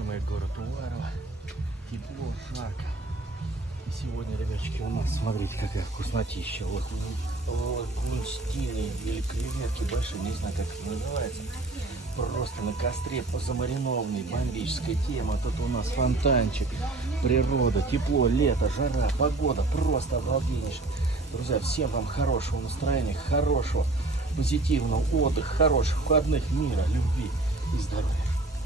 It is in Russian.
незабываемый город Уварово. Тепло, жарко. И сегодня, ребятчики, у нас, смотрите, какая вкуснотища. Лагунстины или креветки большие, не знаю, как это называется. Просто на костре замаринованный, бомбическая тема. Тут у нас фонтанчик, природа, тепло, лето, жара, погода. Просто обалденнейшая. Друзья, всем вам хорошего настроения, хорошего, позитивного отдыха, хороших выходных, мира, любви и здоровья.